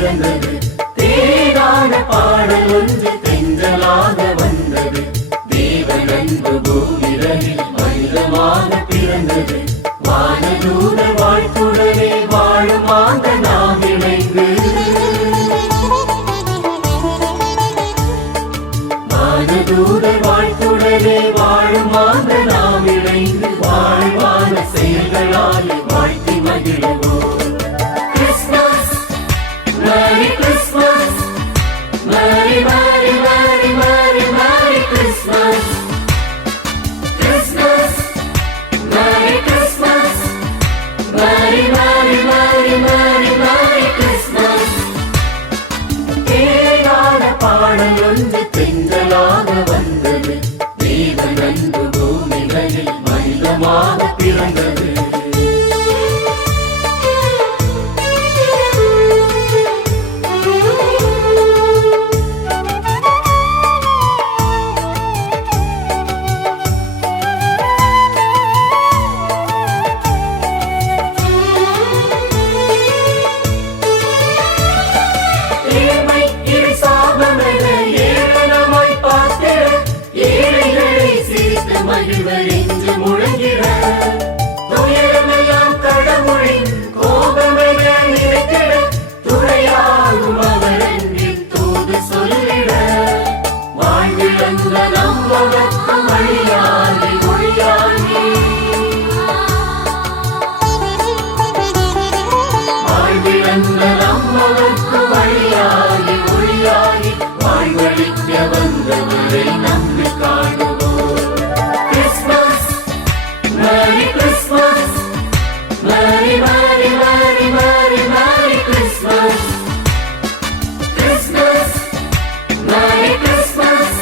பிறந்தது. தேடான பாடல் ஒன்று தென்றலாக வந்தது. தேவன் அன்பு பூமிரனில் மனிதமாக பிறந்தது. வானதூத வாழ்த்துடனே வாழும் மாந்த நாம் இணைந்து, வானதூத வாழ்த்துடனே வாழும் மாந்த நாம் இணைந்து வாழ்வான செயல்களால் வாழ்த்தி மகிழ்வோம். Christmas, merry Christmas, merry merry merry merry merry Christmas. Christmas, merry Christmas, merry merry merry merry merry Christmas. தேடான பாடல் ஒன்று தென்றலாக வந்தது. தேவன் அன்பு பூமிகளில் மனிதமாக பிறந்தது. மகிழ்வென்று முழங்கிட துயரமெல்லாம் கடவுளின் கோபமென நினைத்திட துணையாகும் அவர் அன்பின் தூது சொல்லிட வாழ்விழந்த நம்மவர்க்கு வழியாகி ஒளியாகி வாழ்விழந்த நம்மவர்க்கு வழியாகி ஒளியாகி வாழ்வழிக்க வந்தவரை நம்பி காணும். Merry Christmas, Merry Merry Merry Merry Merry Christmas. Christmas, Merry Christmas,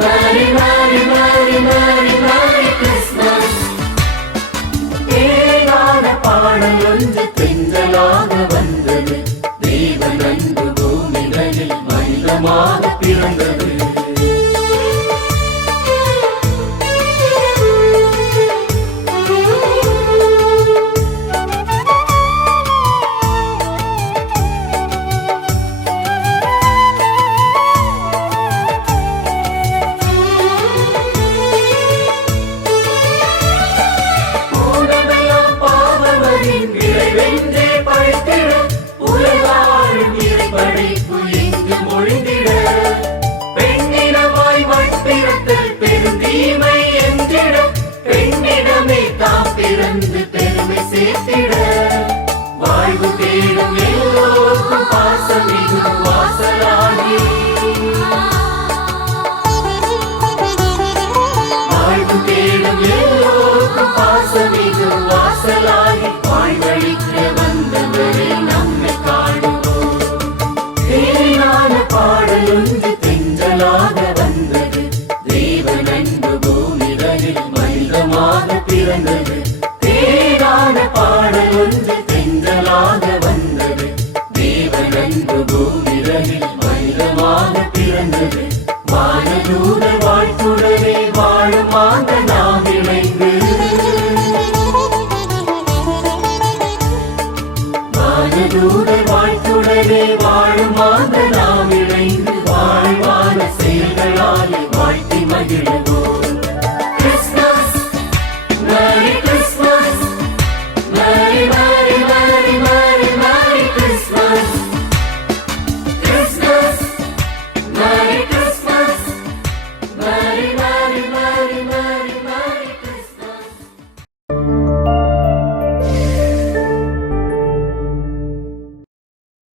Merry Merry Merry Merry Merry Christmas. தேடான பாடல் ஒன்று தென்றலாக வந்தது. தேவன் அன்பு பூமிகளில் மனிதமாக பிறந்தது. பிறந்து பெருமை சேர்த்திட வாழ்வு தேடும் எல்லோருக்கும் பாசமிகு வாசலாகி வாழ்வு தேடும் எல்லோருக்கும் பாசமிகு வாசலாகி வாழ்வழிக்க வந்தவரை நம்மை காணுவோம். தேனான பாடல் ஒன்று தென்றலாக வந்தது. தேவன் அன்பு பூமிகளில் மனிதமாக பிறந்தது. தேடான பாடல் ஒன்று தென்றலாக வந்தது. தேவன் அன்பு பூமிரனில் மனிதமாக பிறந்தது. வானதூத வாழ்த்துடனே வாழும் மாந்த நாம் இணைந்து, வானதூத வாழ்த்துடனே